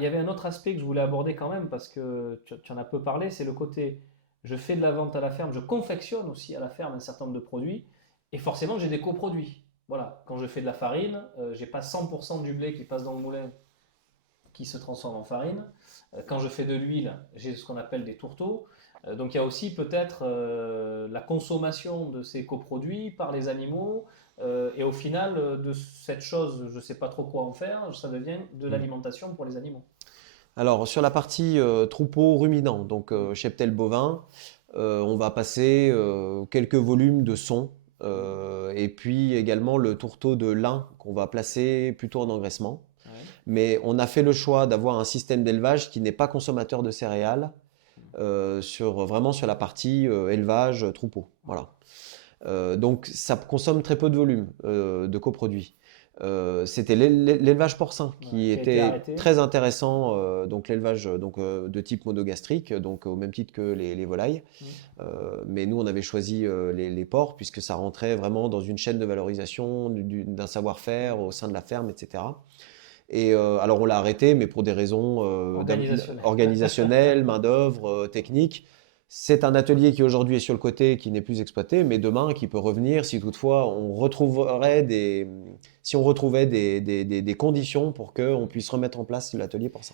il y avait un autre aspect que je voulais aborder quand même, parce que tu en as peu parlé, c'est le côté, je fais de la vente à la ferme, je confectionne aussi à la ferme un certain nombre de produits, et forcément j'ai des coproduits. Voilà, quand je fais de la farine, j'ai pas 100% du blé qui passe dans le moulin qui se transforme en farine. Quand je fais de l'huile, j'ai ce qu'on appelle des tourteaux. Donc il y a aussi peut-être la consommation de ces coproduits par les animaux. Et au final, de cette chose, je ne sais pas trop quoi en faire, ça devient de Mm. l'alimentation pour les animaux. Alors, sur la partie troupeau ruminant, donc Mm, cheptel bovin, on va passer quelques volumes de son mm, et puis également le tourteau de lin qu'on va placer plutôt en engraissement. ouais, Mais on a fait le choix d'avoir un système d'élevage qui n'est pas consommateur de céréales vraiment sur la partie élevage troupeau. Voilà. Donc ça consomme très peu de volume de coproduits. C'était l'élevage porcin ouais, qui qui a été était arrêté. très intéressant, donc l'élevage de type monogastrique, donc au même titre que les volailles. Mm, Mais nous, on avait choisi les porcs puisque ça rentrait vraiment dans une chaîne de valorisation d'un savoir-faire au sein de la ferme, etc. Et alors on l'a arrêté, mais pour des raisons organisationnel. organisationnelles, main-d'œuvre, technique. C'est un atelier qui aujourd'hui est sur le côté, qui n'est plus exploité, mais demain qui peut revenir si toutefois si on retrouvait des conditions pour qu'on puisse remettre en place l'atelier pour ça.